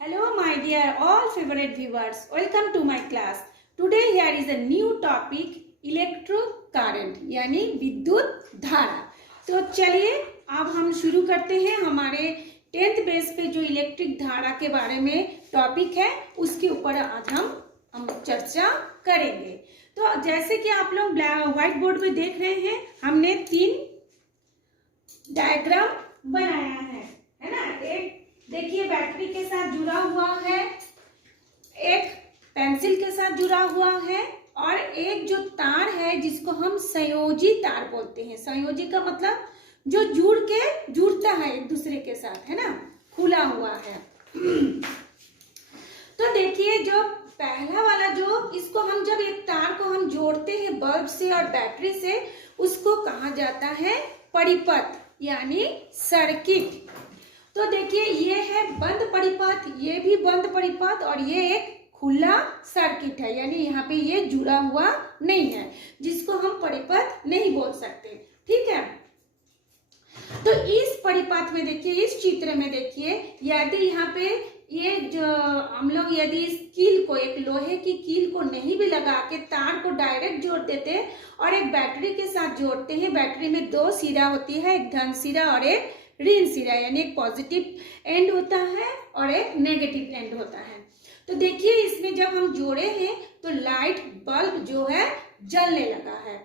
Hello my dear all favorite viewers, welcome to my class. Today here is a new topic electrocurrent यानी विद्युत धारा। तो चलिए अब हम शुरू करते हैं हमारे 10th बेस पे जो इलेक्ट्रिक धारा के बारे में टॉपिक है उसके ऊपर आज हम चर्चा करेंगे। तो जैसे कि आप लोग व्हाइट बोर्ड पे देख रहे हैं हमने 3 डायग्राम बनाया है ना। एक देखिए बैटरी के साथ जुड़ा हुआ है, एक पेंसिल के साथ जुड़ा हुआ है और एक जो तार है जिसको हम संयोजी तार बोलते हैं। संयोजी का मतलब जो जुड़ता है एक दूसरे के साथ, है ना, खुला हुआ है। तो देखिए जो पहला वाला जो इसको हम जब एक तार को हम जोड़ते हैं बल्ब से और बैटरी से उसको कहा जाता है परिपथ यानी सर्किट। तो देखिए ये है बंद परिपथ, ये भी बंद परिपथ और ये एक खुला सर्किट है यानी यहाँ पे ये जुड़ा हुआ नहीं है जिसको हम परिपथ नहीं बोल सकते। ठीक है, तो इस परिपथ में देखिए, इस चित्र में देखिए, यदि यहाँ पे ये जो हम लोग यदि इस कील को, एक लोहे की कील को नहीं भी लगा के तार को डायरेक्ट जोड़ देते और एक बैटरी के साथ जोड़ते हैं। बैटरी में 2 सिरा होती है, एक धन सिरा और एक ऋण सिरा, यानी एक पॉजिटिव एंड होता है और एक नेगेटिव एंड होता है। तो देखिए इसमें जब हम जोड़े हैं तो लाइट बल्ब जो है जलने लगा है।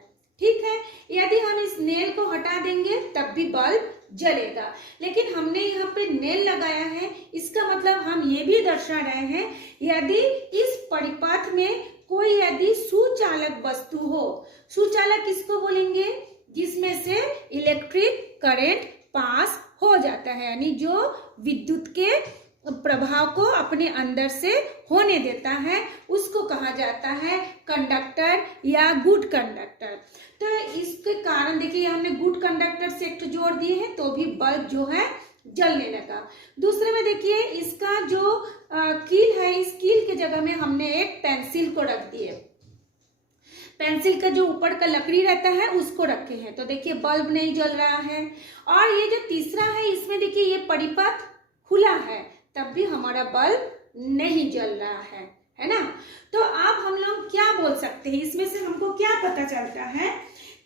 ठीक है, यदि हम इस नेल को हटा देंगे तब भी बल्ब जलेगा, लेकिन हमने यहाँ पे नेल लगाया है, इसका मतलब हम ये भी दर्शा रहे हैं यदि इस परिपथ में कोई यदि सुचालक वस्तु हो। सुचालक किसको बोलेंगे? जिसमें से इलेक्ट्रिक करंट पास हो जाता है, यानी जो विद्युत के प्रभाव को अपने अंदर से होने देता है उसको कहा जाता है कंडक्टर या गुड कंडक्टर। तो इसके कारण देखिए हमने गुड कंडक्टर से एक जोड़ दिए हैं तो भी बल्ब जो है जलने लगा। दूसरे में देखिए इसका जो कील है, इस कील के जगह में हमने एक पेंसिल को रख दिए। पेंसिल का जो ऊपर का लकड़ी रहता है उसको रखे हैं तो देखिए बल्ब नहीं जल रहा है। और ये जो तीसरा है इसमें देखिए ये परिपथ खुला है तब भी हमारा बल्ब नहीं जल रहा है ना। तो अब हम लोग क्या बोल सकते हैं, इसमें से हमको क्या पता चलता है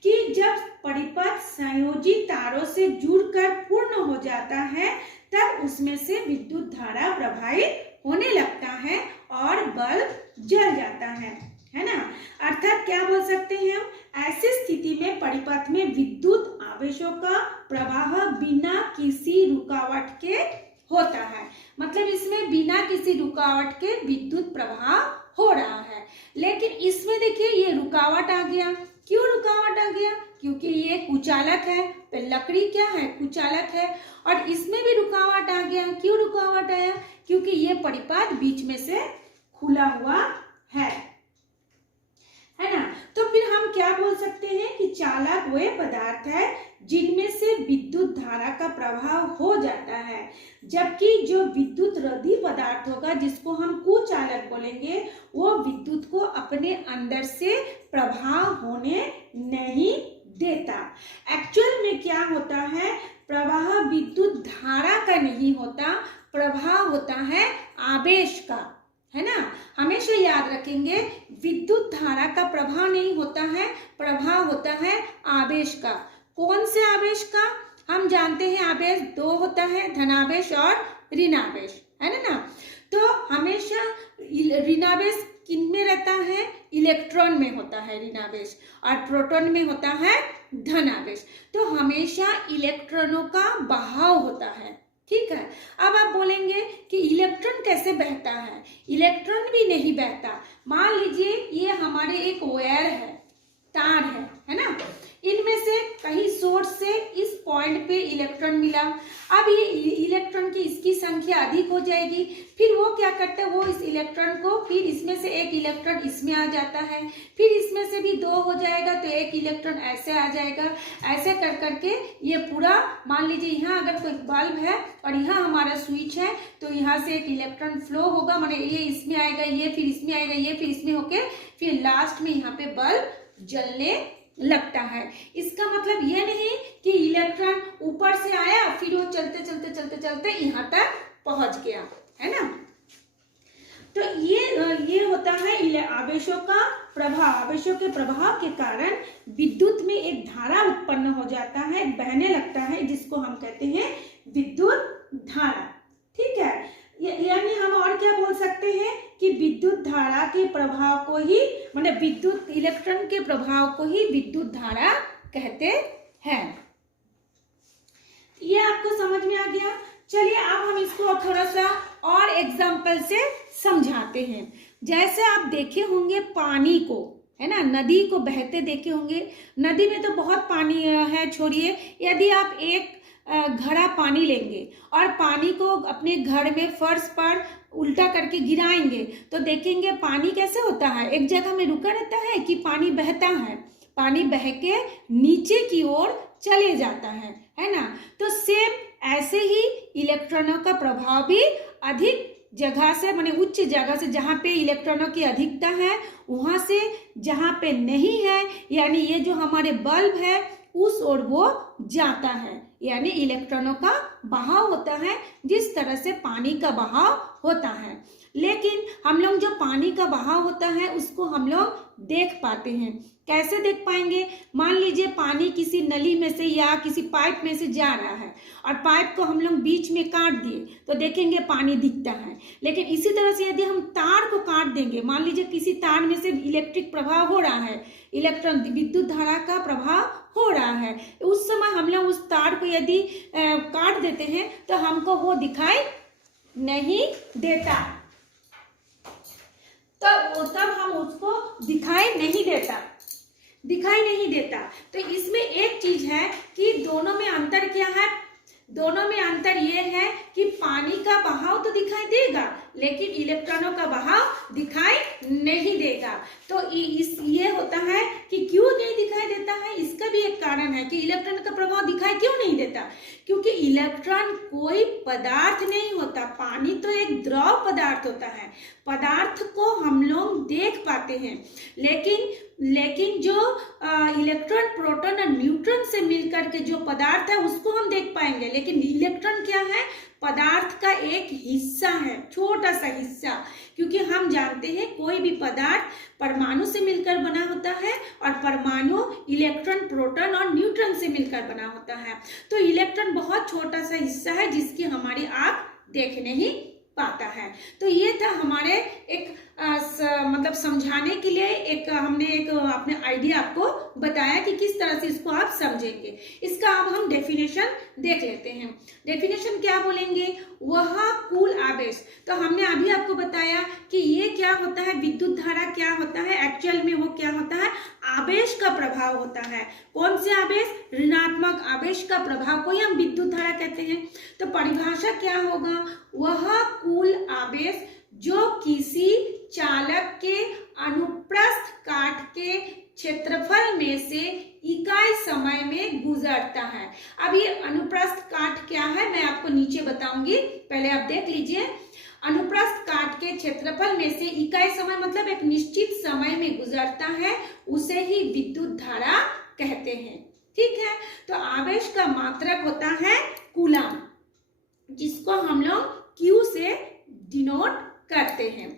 कि जब परिपथ संयोजी तारों से जुड़कर पूर्ण हो जाता है तब उसमें से विद्युत धारा प्रवाहित होने लगता है और बल्ब जल जाता है ना। अर्थात क्या बोल सकते हैं हम, ऐसी स्थिति में परिपथ में विद्युत आवेशों का प्रवाह बिना किसी रुकावट के होता है। मतलब इसमें बिना किसी रुकावट के विद्युत प्रवाह हो रहा है। लेकिन इसमें देखिए ये रुकावट आ गया। क्यों रुकावट आ गया? क्योंकि ये कुचालक है, तो लकड़ी क्या है? कुचालक है। और इसमें भी रुकावट आ गया। क्यों रुकावट आया? क्योंकि ये परिपथ बीच में से खुला हुआ है ना। तो फिर हम क्या बोल सकते हैं कि चालक वे पदार्थ है जिनमें से विद्युत धारा का प्रवाह हो जाता है, जबकि जो विद्युत रोधी पदार्थ होगा जिसको हम कुचालक बोलेंगे वो विद्युत को अपने अंदर से प्रवाह होने नहीं देता। एक्चुअल में क्या होता है, प्रवाह विद्युत धारा का नहीं होता, प्रवाह होता है आवेश का, है ना। हमेशा याद रखेंगे विद्युत धारा का प्रभाव नहीं होता है, प्रभाव होता है आवेश का। कौन से आवेश का? हम जानते हैं आवेश 2 होता है, धनावेश और ऋणावेश, है ना। तो हमेशा ऋणावेश किन में रहता है? इलेक्ट्रॉन में होता है ऋणावेश और प्रोटॉन में होता है धनावेश। तो हमेशा इलेक्ट्रॉनों का बहाव होता है। ठीक है, अब आप बोलेंगे कि इलेक्ट्रॉन कैसे बहता है? इलेक्ट्रॉन भी नहीं बहता। मान लीजिए ये हमारे एक वायर है, तार है ना। इनमें से कहीं सोर्स से इस पॉइंट पे इलेक्ट्रॉन मिला। अब ये इलेक्ट्रॉन की इसकी संख्या अधिक हो जाएगी, फिर वो क्या करता है, वो इस इलेक्ट्रॉन को, फिर इसमें से एक इलेक्ट्रॉन इसमें आ जाता है, फिर इसमें से भी 2 हो जाएगा तो एक इलेक्ट्रॉन ऐसे आ जाएगा। ऐसे कर करके ये पूरा, मान लीजिए यहाँ अगर कोई बल्ब है और यहाँ हमारा स्विच है तो यहाँ से एक इलेक्ट्रॉन फ्लो होगा, माने ये इसमें आएगा, ये फिर इसमें आएगा, ये फिर इसमें होके फिर लास्ट में यहाँ पे बल्ब जलने लगता है। इसका मतलब यह नहीं कि इलेक्ट्रॉन ऊपर से आया फिर वो चलते चलते चलते चलते यहाँ तक पहुंच गया, है ना। तो ये होता है आवेशों का प्रभाव। आवेशों के प्रभाव के कारण विद्युत में एक धारा उत्पन्न हो जाता है, बहने लगता है, जिसको हम कहते हैं विद्युत धारा। ठीक है, यानी हम और क्या बोल सकते हैं कि विद्युत धारा के प्रभाव को ही, मतलब विद्युत इलेक्ट्रॉन के प्रभाव को ही विद्युत धारा कहते हैं। ये आपको समझ में आ गया। चलिए अब हम इसको थोड़ा सा और एग्जाम्पल से समझाते हैं। जैसे आप देखे होंगे पानी को, है ना, नदी को बहते देखे होंगे। नदी में तो बहुत पानी है, छोड़िए, यदि आप एक घड़ा पानी लेंगे और पानी को अपने घर में फर्श पर उल्टा करके गिराएंगे तो देखेंगे पानी कैसे होता है, एक जगह में रुका रहता है कि पानी बहता है, पानी बह के नीचे की ओर चले जाता है ना। तो सेम ऐसे ही इलेक्ट्रॉनों का प्रभाव भी अधिक जगह से, माने उच्च जगह से, जहाँ पे इलेक्ट्रॉनों की अधिकता है वहां से जहाँ पे नहीं है, यानी ये जो हमारे बल्ब है उस ओर वो जाता है, यानी इलेक्ट्रॉनों का बहाव होता है, जिस तरह से पानी का बहाव होता है। लेकिन हम लोग जो पानी का बहाव होता है उसको हम लोग देख पाते हैं। कैसे देख पाएंगे? मान लीजिए पानी किसी नली में से या किसी पाइप में से जा रहा है और पाइप को हम लोग बीच में काट दिए तो देखेंगे पानी दिखता है। लेकिन इसी तरह से यदि हम तार को काट देंगे, मान लीजिए किसी तार में से इलेक्ट्रिक प्रभाव हो रहा है, इलेक्ट्रॉन विद्युत धारा का प्रभाव हो रहा है, उस समय हम लोग उस तार को यदि काट देते हैं तो हमको वो दिखाई नहीं देता, तब हम उसको दिखाई नहीं देता। तो इसमें एक चीज है कि दोनों में अंतर क्या है? दोनों में अंतर ये है कि पानी का बहाव तो दिखाई देगा लेकिन इलेक्ट्रॉनों का बहाव दिखाई नहीं देगा। तो ये होता है कि क्यों नहीं दिखाई देता है, इसका भी एक कारण है कि इलेक्ट्रॉन का प्रभाव दिखाई क्यों नहीं देता, क्योंकि इलेक्ट्रॉन कोई पदार्थ नहीं होता, पानी तो एक द्रव पदार्थ होता है। पदार्थ को हम लोग देख पाते हैं, लेकिन जो इलेक्ट्रॉन, प्रोटॉन और न्यूट्रॉन से मिलकर के जो पदार्थ है उसको हम देख पाएंगे, लेकिन इलेक्ट्रॉन क्या है? पदार्थ का एक हिस्सा है, छोटा सा हिस्सा, क्योंकि हम जानते हैं कोई भी पदार्थ परमाणु से मिलकर बना होता है और परमाणु इलेक्ट्रॉन, प्रोटॉन और न्यूट्रॉन से मिलकर बना होता है। तो इलेक्ट्रॉन बहुत छोटा सा हिस्सा है जिसकी हमारी आंख देख नहीं पाता है। तो ये था हमारे एक मतलब समझाने के लिए हमने एक अपने आइडिया आपको बताया कि किस तरह से इसको आप समझेंगे। इसका अब हम डेफिनेशन देख लेते हैं। डेफिनेशन क्या बोलेंगे? वह कुल आवेश। तो हमने अभी आपको बताया कि ये क्या होता है, विद्युत धारा क्या होता है, एक्चुअल में वो क्या होता है? आवेश का प्रभाव होता है। कौन से आवेश? ऋणात्मक आवेश का प्रभाव को ही हम विद्युत धारा कहते हैं। तो परिभाषा क्या होगा? वह कुल आवेश जो किसी चालक के अनुप्रस्थ काट के क्षेत्रफल में से इकाई समय में गुजरता है। अब ये अनुप्रस्थ काट क्या है मैं आपको नीचे बताऊंगी, पहले आप देख लीजिए। अनुप्रस्थ काट के क्षेत्रफल में से इकाई समय मतलब एक निश्चित समय में गुजरता है, उसे ही विद्युत धारा कहते हैं। ठीक है, तो आवेश का मात्रक होता है कूलम, जिसको हम लोग Q से डिनोट करते हैं।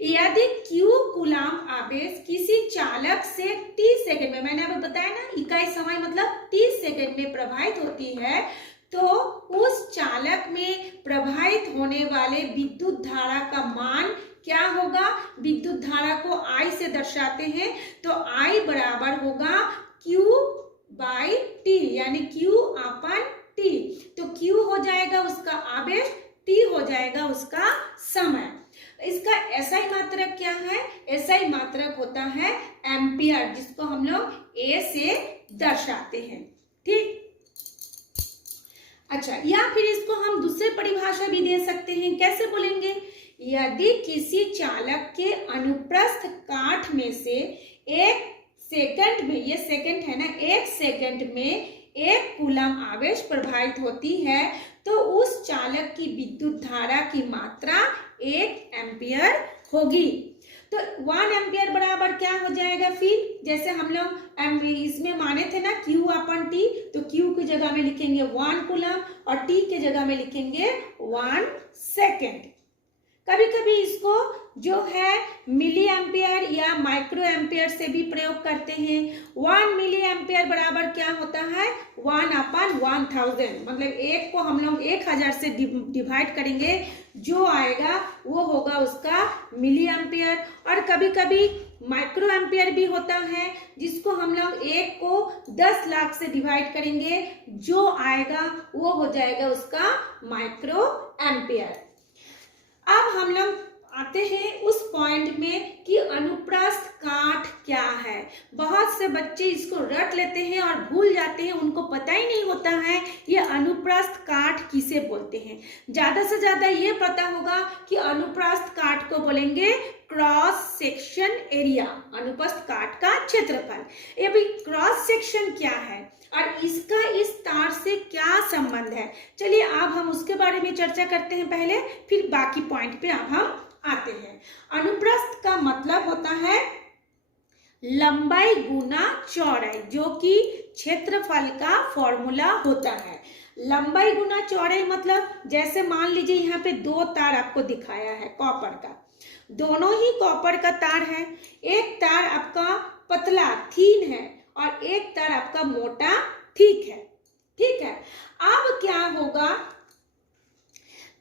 यदि Q कूलम आवेश किसी चालक से t सेकंड में, मैंने अभी बताया ना इकाई समय मतलब t सेकंड में प्रवाहित होती है, तो उस चालक में प्रवाहित होने वाले विद्युत धारा का मान क्या होगा? विद्युत धारा को I से दर्शाते हैं, तो I बराबर होगा Q बाई T, यानी Q अपन T। तो Q हो जाएगा उसका आवेश, T हो जाएगा उसका समय। इसका SI मात्रक क्या है? SI मात्रक होता है एम्पियर, जिसको हम लोग A से दर्शाते हैं। ठीक, अच्छा, या फिर इसको हम दूसरे परिभाषा भी दे सकते हैं। कैसे बोलेंगे? यदि किसी चालक के अनुप्रस्थ काट में से एक सेकंड में, ये सेकंड है ना, एक सेकंड में 1 कूलम आवेश प्रवाहित होती है तो उस चालक की विद्युत धारा की मात्रा 1 एम्पियर होगी। तो 1 एम्पियर बराबर क्या हो जाएगा? फिर जैसे हम लोग इसमें माने थे ना Q अपन T, तो Q की जगह में लिखेंगे 1 कूलम और T के जगह में लिखेंगे 1 सेकेंड। कभी कभी इसको जो है मिली एम्पियर या माइक्रो एम्पियर से भी प्रयोग करते हैं। 1 मिली एम्पियर बराबर क्या होता है, 1/1000, मतलब एक को हम लोग 1000 से डिवाइड करेंगे, जो आएगा वो होगा उसका मिली एम्पियर। और कभी कभी माइक्रो एम्पियर भी होता है, जिसको हम लोग एक को 10 लाख से डिवाइड करेंगे, जो आएगा वो हो जाएगा उसका माइक्रो एम्पियर। अब हम लोग आते हैं उस पॉइंट में कि अनुप्रस्थ काट क्या है। बहुत से बच्चे इसको रट लेते हैं और भूल जाते हैं, उनको पता ही नहीं होता है ये अनुप्रस्थ काट किसे बोलते हैं। ज्यादा से ज्यादा ये पता होगा कि अनुप्रस्थ काट को बोलेंगे क्रॉस सेक्शन एरिया, अनुप्रस्थ काट का क्षेत्रफल। ये भी क्रॉस सेक्शन क्या है और इसका इस तार से क्या संबंध है, चलिए अब हम उसके बारे में चर्चा करते हैं पहले, फिर बाकी पॉइंट पे अब हम आते हैं। अनुप्रस्थ का मतलब होता है लंबाई गुना चौड़ाई, जो कि क्षेत्रफल का फॉर्मूला होता है। लंबाई गुना चौड़ाई मतलब जैसे मान लीजिए यहाँ पे 2 तार आपको दिखाया है कॉपर का, दोनों ही कॉपर का तार है। एक तार आपका पतला थीन है और एक तार आपका मोटा ठीक है, ठीक है। अब क्या होगा,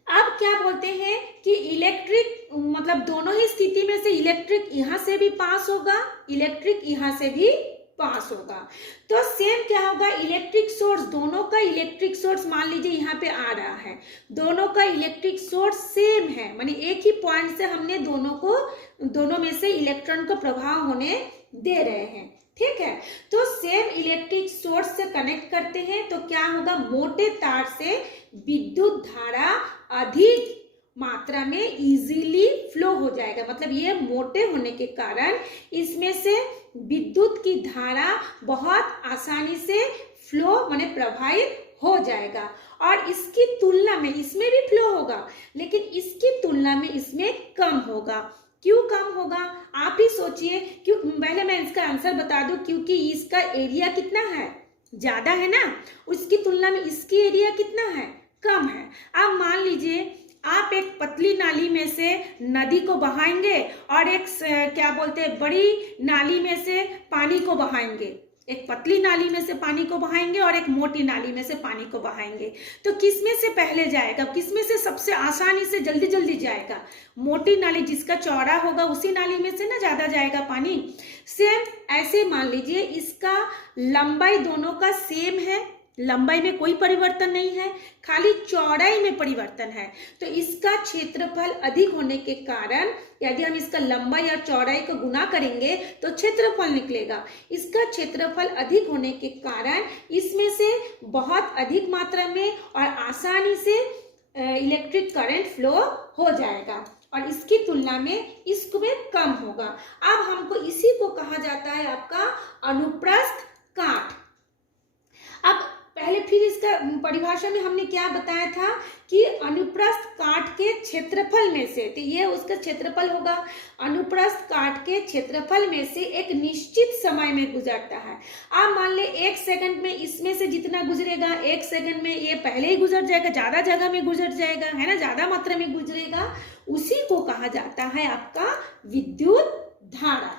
अब क्या बोलते हैं कि इलेक्ट्रिक मतलब दोनों ही स्थिति में से इलेक्ट्रिक यहां से भी पास होगा, इलेक्ट्रिक यहां से भी पास होगा। तो सेम क्या होगा, इलेक्ट्रिक सोर्स, दोनों का इलेक्ट्रिक सोर्स मान लीजिए यहाँ पे आ रहा है, दोनों का इलेक्ट्रिक सोर्स सेम है, माने एक ही पॉइंट से हमने दोनों में से इलेक्ट्रॉन को प्रभाव होने दे रहे हैं, ठीक है। तो सेम इलेक्ट्रिक सोर्स से कनेक्ट करते हैं तो क्या होगा, मोटे तार से विद्युत धारा अधिक मात्रा में इजीली फ्लो हो जाएगा। मतलब ये मोटे होने के कारण इसमें से विद्युत की धारा बहुत आसानी से फ्लो माने प्रवाहित हो जाएगा। और इसकी तुलना में इसमें भी फ्लो होगा, लेकिन इसकी तुलना में इसमें कम होगा। क्यों कम होगा आप ही सोचिए, क्यों, पहले मैं इसका आंसर बता दूं, क्योंकि इसका एरिया कितना है, ज्यादा है ना, उसकी तुलना में इसकी एरिया कितना है, कम है। अब मान लीजिए आप एक पतली नाली में से नदी को बहाएंगे और एक क्या बोलते हैं बड़ी नाली में से पानी को बहाएंगे, एक पतली नाली में से पानी को बहाएंगे और एक मोटी नाली में से पानी को बहाएंगे, तो किसमें से पहले जाएगा, किसमें से सबसे आसानी से जल्दी जल्दी जाएगा, मोटी नाली जिसका चौड़ा होगा उसी नाली में से ना ज्यादा जाएगा पानी। सेम ऐसे मान लीजिए इसका लंबाई दोनों का सेम है, लंबाई में कोई परिवर्तन नहीं है, खाली चौड़ाई में परिवर्तन है। तो इसका क्षेत्रफल अधिक होने के कारण यदि हम इसका लंबाई और चौड़ाई को गुना करेंगे तो क्षेत्रफल निकलेगा। इसका क्षेत्रफल अधिक होने के कारण इसमें से बहुत अधिक मात्रा में और आसानी से इलेक्ट्रिक करंट फ्लो हो जाएगा और इसकी तुलना में इसमें कम होगा। अब हमको इसी को कहा जाता है आपका अनुप्रस्थ काट। अब पहले फिर इसका परिभाषा में हमने क्या बताया था कि अनुप्रस्थ काट के क्षेत्रफल में से, तो ये उसका क्षेत्रफल होगा, अनुप्रस्थ काट के क्षेत्रफल में से एक निश्चित समय में गुजरता है। आप मान ले 1 सेकंड में इसमें से जितना गुजरेगा 1 सेकंड में ये पहले ही गुजर जाएगा, ज्यादा जगह में गुजर जाएगा, है ना, ज्यादा मात्रा में गुजरेगा, उसी को कहा जाता है आपका विद्युत धारा।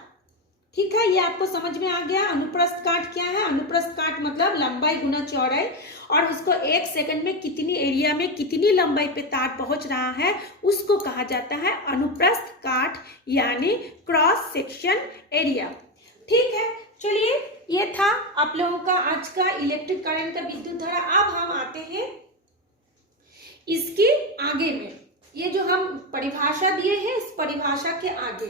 ठीक है, ये आपको समझ में आ गया। अनुप्रस्थ काट क्या है, अनुप्रस्थ काट मतलब लंबाई गुना चौड़ाई, और उसको 1 सेकंड में कितनी एरिया में कितनी लंबाई पे तार पहुंच रहा है उसको कहा जाता है अनुप्रस्थ काट यानी क्रॉस सेक्शन एरिया। ठीक है, चलिए ये था आप लोगों का आज का इलेक्ट्रिक करंट का विद्युत धारा। अब हम आते हैं इसके आगे में, ये जो हम परिभाषा दिए हैं इस परिभाषा के आगे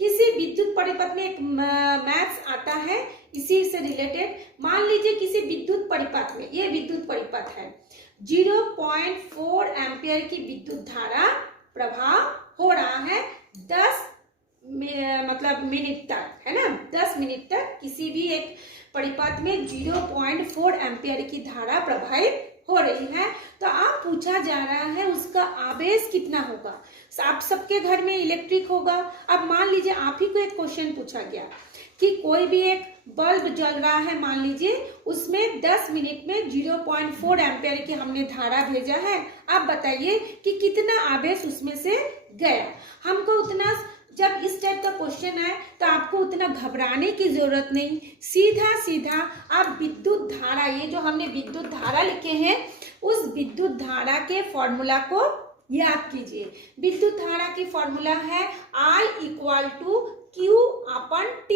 किसी विद्युत परिपथ में एक मैथ्स आता है इसी से रिलेटेड। मान लीजिए किसी विद्युत परिपथ में, ये विद्युत परिपथ है, 0.4 एम्पियर की विद्युत धारा प्रवाह हो रहा है 10 मिनट तक, है ना, 10 मिनट तक किसी भी एक परिपथ में 0.4 एम्पियर की धारा प्रवाहित हो रही है। तो अब पूछा जा रहा है उसका आवेश कितना होगा। आप सबके घर में इलेक्ट्रिक होगा। अब मान लीजिए आप ही को एक क्वेश्चन पूछा गया कि कोई भी एक बल्ब जल रहा है, मान लीजिए उसमें 10 मिनट में 0.4 एम्पेयर की हमने धारा भेजा है। अब बताइए कि कितना आवेश उसमें से गया। हमको उतना, जब इस टाइप का क्वेश्चन है तो आपको उतना घबराने की जरूरत नहीं, सीधा सीधा आप विद्युत धारा, ये जो हमने विद्युत धारा लिखे हैं उस विद्युत धारा के फॉर्मूला को याद कीजिए। विद्युत धारा की फॉर्मूला है I = Q/T।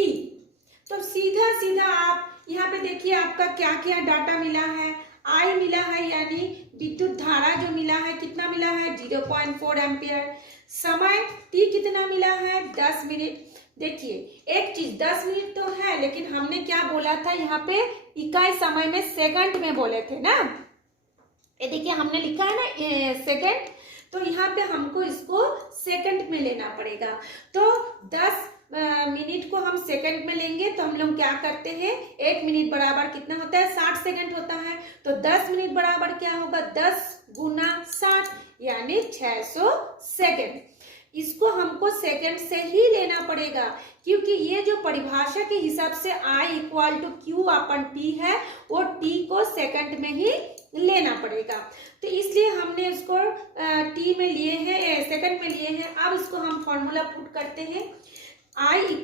तो सीधा सीधा आप यहाँ पे देखिए आपका क्या क्या डाटा मिला है। I मिला है यानी विद्युत धारा जो मिला है कितना मिला है 0.4 एम्पियर। समय T कितना मिला है 10 मिनट। देखिए एक चीज 10 मिनट तो है, लेकिन हमने क्या बोला था यहाँ पे इकाई समय में सेकंड में बोले थे ना। ये देखिए हमने लिखा है ना सेकंड, तो यहाँ पे हमको इसको सेकंड में लेना पड़ेगा। तो 10 मिनट को हम सेकंड में लेंगे तो हम लोग क्या करते हैं, 1 मिनट बराबर कितना होता है 60 सेकंड होता है। तो 10 मिनट बराबर क्या होगा 10 × 60 यानी 600 सेकंड। इसको हमको सेकंड से ही लेना पड़ेगा क्योंकि ये जो परिभाषा के हिसाब से I = Q/T है वो T को सेकंड में ही लेना पड़ेगा। तो इसलिए हमने इसको T में लिए हैं, सेकंड में लिए हैं। अब इसको हम फॉर्मूला पुट करते हैं I =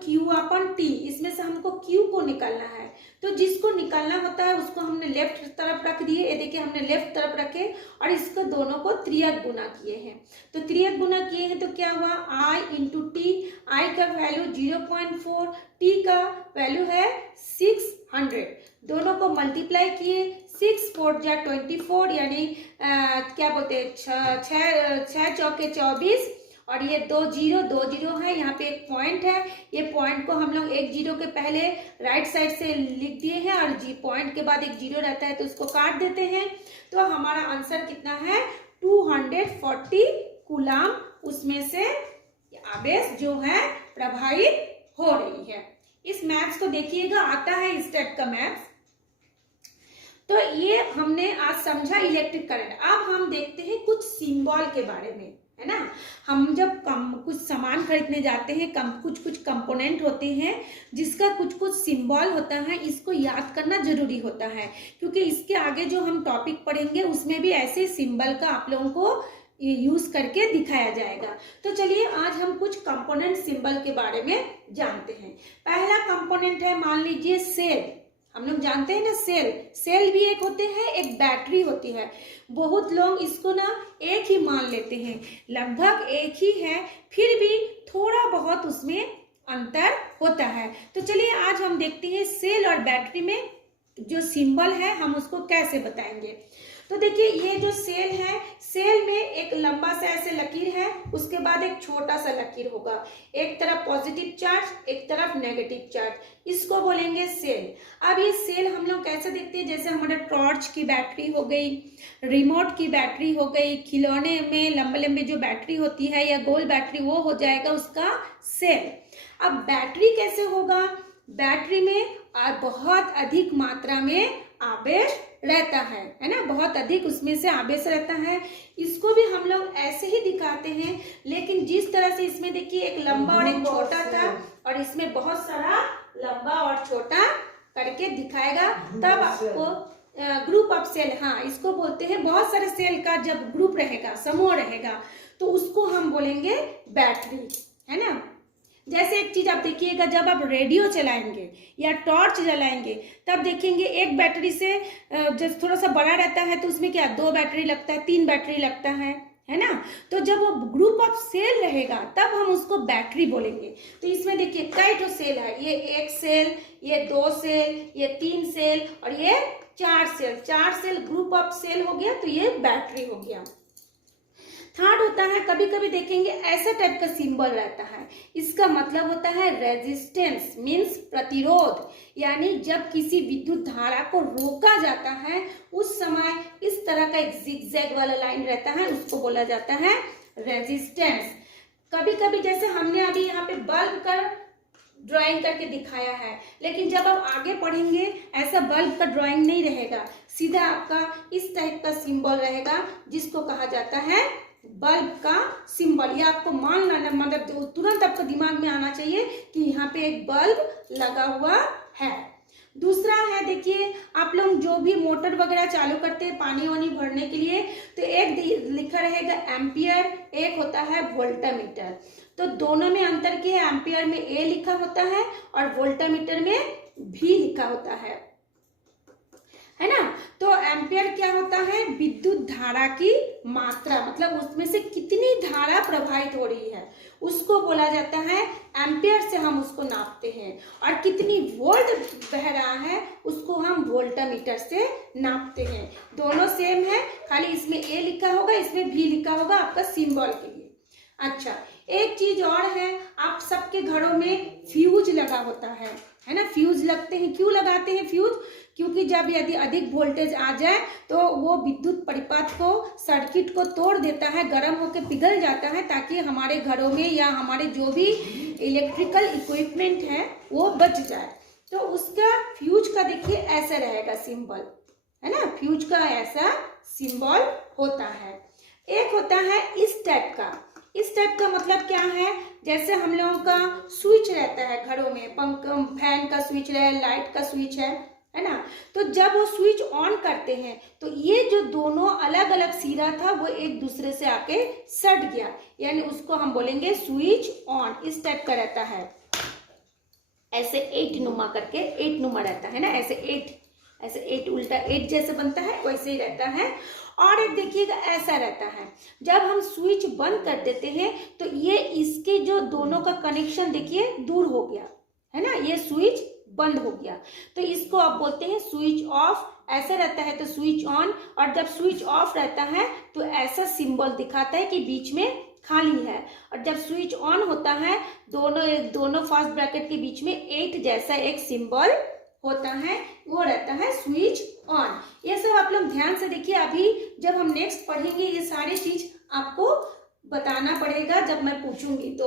Q/T। इसमें से हमको Q को निकालना है, तो जिसको निकालना होता है उसको हमने लेफ्ट तरफ रख दिए। ये देखिए हमने लेफ्ट तरफ रखे और इसको दोनों को त्रियक गुना किए हैं। तो त्रियक गुना किए हैं तो क्या हुआ I × T। I का वैल्यू 0.4, T का वैल्यू है 600। दोनों को मल्टीप्लाई किए, 6 × 4 = 24 यानी क्या बोलते हैं 6 चौके 24 और ये 2 0 है। यहाँ पे एक पॉइंट है, ये पॉइंट को हम लोग एक जीरो के पहले राइट साइड से लिख दिए हैं और पॉइंट के बाद एक जीरो रहता है तो उसको काट देते हैं। तो हमारा आंसर कितना है 240 कूलाम उसमें से आवेश जो है प्रभावित हो रही है। इस मैथ्स को देखिएगा, आता है इस टाइप का मैथ्स। तो ये हमने आज समझा इलेक्ट्रिक करंट। अब हम देखते हैं कुछ सिंबल के बारे में, है ना। हम जब कुछ सामान खरीदने जाते हैं, कुछ कंपोनेंट होते हैं जिसका कुछ सिंबल होता है, इसको याद करना जरूरी होता है क्योंकि इसके आगे जो हम टॉपिक पढ़ेंगे उसमें भी ऐसे सिंबल का आप लोगों को यूज करके दिखाया जाएगा। तो चलिए आज हम कुछ कंपोनेंट सिंबल के बारे में जानते हैं। पहला कंपोनेंट है, मान लीजिए सेल। हम लोग जानते हैं ना सेल भी एक होते हैं, एक बैटरी होती है। बहुत लोग इसको ना एक ही मान लेते हैं, लगभग एक ही है, फिर भी थोड़ा बहुत उसमें अंतर होता है। तो चलिए आज हम देखते हैं सेल और बैटरी में जो सिंबल है हम उसको कैसे बताएंगे। तो देखिए ये जो सेल है, सेल में एक लंबा सा ऐसे लकीर है, उसके बाद एक छोटा सा लकीर होगा, एक तरफ पॉजिटिव चार्ज एक तरफ नेगेटिव चार्ज, इसको बोलेंगे सेल। अब ये सेल हम लोग कैसे देखते हैं, जैसे हमारा टॉर्च की बैटरी हो गई, रिमोट की बैटरी हो गई, खिलौने में लंबे लंबे जो बैटरी होती है या गोल बैटरी, वो हो जाएगा उसका सेल। अब बैटरी कैसे होगा, बैटरी में बहुत अधिक मात्रा में आवेश रहता है ना, बहुत अधिक उसमें से आवेश रहता है। इसको भी हम लोग ऐसे ही दिखाते हैं, लेकिन जिस तरह से इसमें देखिए एक लंबा और एक छोटा था और इसमें बहुत सारा लंबा और छोटा करके दिखाएगा, तब आपको ग्रुप ऑफ सेल, हाँ इसको बोलते हैं। बहुत सारे सेल का जब ग्रुप रहेगा, समूह रहेगा, तो उसको हम बोलेंगे बैटरी, है ना। जैसे एक चीज आप देखिएगा, जब आप रेडियो चलाएंगे या टॉर्च जलाएंगे तब देखेंगे एक बैटरी से जब थोड़ा सा बड़ा रहता है तो उसमें क्या 2 बैटरी लगता है, 3 बैटरी लगता है ना। तो जब वो ग्रुप ऑफ सेल रहेगा तब हम उसको बैटरी बोलेंगे। तो इसमें देखिए कई तो सेल है, ये 1 सेल, ये 2 सेल, ये 3 सेल और ये 4 cell. 4 cell group of cell हो गया, तो ये बैटरी हो गया। थर्ड होता है, कभी कभी देखेंगे ऐसा टाइप का सिंबल रहता है, इसका मतलब होता है रेजिस्टेंस, मीन्स प्रतिरोध। यानी जब किसी विद्युत धारा को रोका जाता है उस समय इस तरह का एक जिगजैग वाला लाइन रहता है, उसको बोला जाता है रेजिस्टेंस। कभी कभी जैसे हमने अभी यहाँ पे बल्ब का ड्राइंग करके दिखाया है, लेकिन जब आप आगे पढ़ेंगे ऐसा बल्ब का ड्राइंग नहीं रहेगा, सीधा आपका इस टाइप का सिंबल रहेगा जिसको कहा जाता है बल्ब का सिंबल। ये आपको मान लेना, मतलब तुरंत आपको दिमाग में आना चाहिए कि यहाँ पे एक बल्ब लगा हुआ है। दूसरा है, देखिए आप लोग जो भी मोटर वगैरह चालू करते हैं पानी वानी भरने के लिए, तो एक लिखा रहेगा एम्पियर, एक होता है वोल्टामीटर। तो दोनों में अंतर क्या है, एम्पियर में ए लिखा होता है और वोल्टामीटर में भी लिखा होता है ना। तो एम्पियर क्या होता है, विद्युत धारा की मात्रा, मतलब उसमें से कितनी धारा प्रवाहित हो रही है उसको बोला जाता है एम्पियर से हम उसको नापते हैं, और कितनी वोल्ट बह रहा है उसको हम वोल्टामीटर से नापते हैं। दोनों सेम है, खाली इसमें ए लिखा होगा, इसमें भी लिखा होगा आपका सिंबल के लिए। अच्छा, एक चीज और है, आप सबके घरों में फ्यूज लगा होता है ना। फ्यूज लगते हैं, क्यों लगाते हैं फ्यूज, क्योंकि जब यदि अधिक वोल्टेज आ जाए तो वो विद्युत परिपथ को, सर्किट को तोड़ देता है, गर्म होकर पिघल जाता है, ताकि हमारे घरों में या हमारे जो भी इलेक्ट्रिकल इक्विपमेंट है वो बच जाए। तो उसका फ्यूज का देखिए ऐसा रहेगा सिंबल, है ना, फ्यूज का ऐसा सिंबल होता है। एक होता है इस टाइप का, इस टाइप का मतलब क्या है, जैसे हम लोगों का स्विच रहता है घरों में, फैन का स्विच है, लाइट का स्विच है ना। तो जब वो स्विच ऑन करते हैं तो ये जो दोनों अलग अलग सिरा था वो एक दूसरे से आके सट गया, यानी उसको हम बोलेंगे स्विच ऑन। इस टाइप का रहता है, ऐसे 8 नुमा करके, 8 नुमा रहता है ना, ऐसे 8 उल्टा 8 जैसे बनता है वैसे ही रहता है। और एक देखिएगा ऐसा रहता है, जब हम स्विच बंद कर देते हैं तो ये इसके जो दोनों का कनेक्शन देखिए दूर हो गया, है ना, ये स्विच बंद हो गया, तो इसको आप बोलते हैं स्विच ऑफ। ऐसा रहता है तो स्विच ऑन, और जब स्विच ऑफ रहता है तो ऐसा सिंबल दिखाता है कि बीच में खाली है, और जब स्विच ऑन होता है दोनों फर्स्ट ब्रैकेट के बीच में 8 जैसा एक सिंबल होता है, वो रहता है स्विच ऑन। ये सब आप लोग ध्यान से देखिए, अभी जब हम नेक्स्ट पढ़ेंगे ये सारी चीज आपको बताना पड़ेगा जब मैं पूछूंगी तो।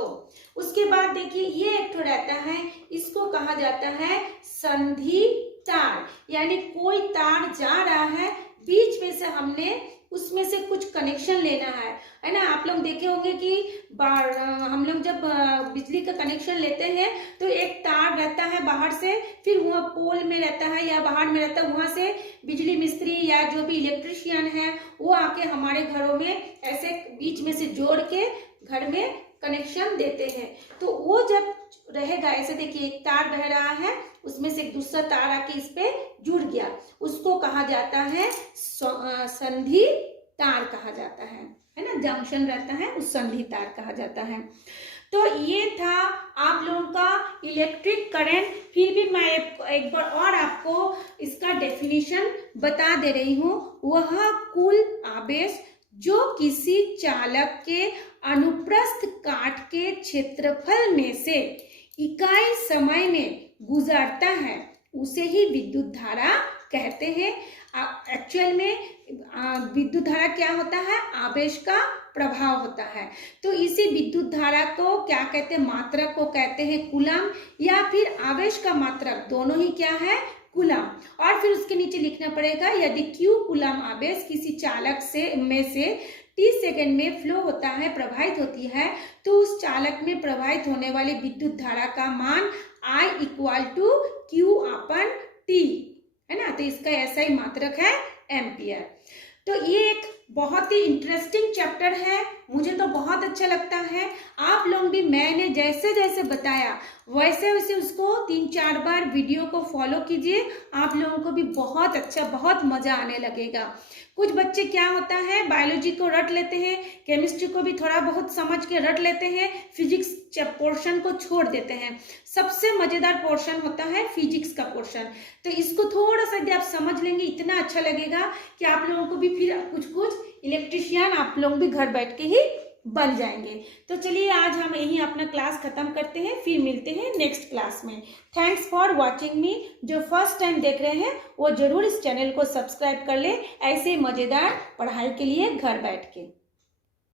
उसके बाद देखिए ये एक तो रहता है, इसको कहा जाता है संधि तार, यानी कोई तार जा रहा है, बीच में से हमने उसमें से कुछ कनेक्शन लेना है ना। आप लोग देखे होंगे कि हम लोग जब बिजली का कनेक्शन लेते हैं तो एक तार रहता है बाहर से, फिर वहाँ पोल में रहता है या बाहर में रहता है, वहाँ से बिजली मिस्त्री या जो भी इलेक्ट्रिशियन है वो आके हमारे घरों में ऐसे बीच में से जोड़ के घर में कनेक्शन देते हैं। तो वो जब रहेगा ऐसे, देखिए एक तार बह रहा है, उसमें से एक दूसरा तार आके इस पे जुड़ गया, उसको कहा जाता है संधि तार कहा जाता है ना, जंक्शन रहता है उस संधि तार कहा जाता है। तो ये था आप लोगों का इलेक्ट्रिक करंट। फिर भी मैं एक बार और आपको इसका डेफिनेशन बता दे रही हूँ। वह कुल आवेश जो किसी चालक के अनुप्रस्थ काट के क्षेत्रफल में से इकाई समय में गुजरता है उसे ही विद्युत धारा कहते हैं। एक्चुअल में विद्युत धारा क्या होता है, आवेश का प्रभाव होता है। तो इसी विद्युत धारा को क्या कहते हैं, मात्रक को कहते हैं कूलम, या फिर आवेश का मात्रक, दोनों ही क्या है, कूलम। और फिर उसके नीचे लिखना पड़ेगा यदि Q कूलम आवेश किसी चालक में से t सेकेंड में फ्लो होता है, प्रवाहित होती है, तो उस चालक में प्रवाहित होने वाली विद्युत धारा का मान I = Q/T है ना। तो इसका ऐसा ही मात्रक है एम्पियर। तो ये एक बहुत ही इंटरेस्टिंग चैप्टर है, मुझे तो बहुत अच्छा लगता है। आप लोग भी मैंने जैसे जैसे बताया वैसे वैसे उसको 3-4 बार वीडियो को फॉलो कीजिए, आप लोगों को भी बहुत अच्छा, बहुत मजा आने लगेगा। कुछ बच्चे क्या होता है, बायोलॉजी को रट लेते हैं, केमिस्ट्री को भी थोड़ा बहुत समझ के रट लेते हैं, फिजिक्स पोर्शन को छोड़ देते हैं। सबसे मजेदार पोर्शन होता है फिजिक्स का पोर्शन, तो इसको थोड़ा सा यदि आप समझ लेंगे इतना अच्छा लगेगा कि आप लोगों को भी फिर कुछ इलेक्ट्रिशियन आप लोग भी घर बैठ के ही बन जाएंगे। तो चलिए आज हम यही अपना क्लास खत्म करते हैं, फिर मिलते हैं नेक्स्ट क्लास में। थैंक्स फॉर वॉचिंग मी। जो फर्स्ट टाइम देख रहे हैं वो जरूर इस चैनल को सब्सक्राइब कर ले, ऐसे मजेदार पढ़ाई के लिए घर बैठ के।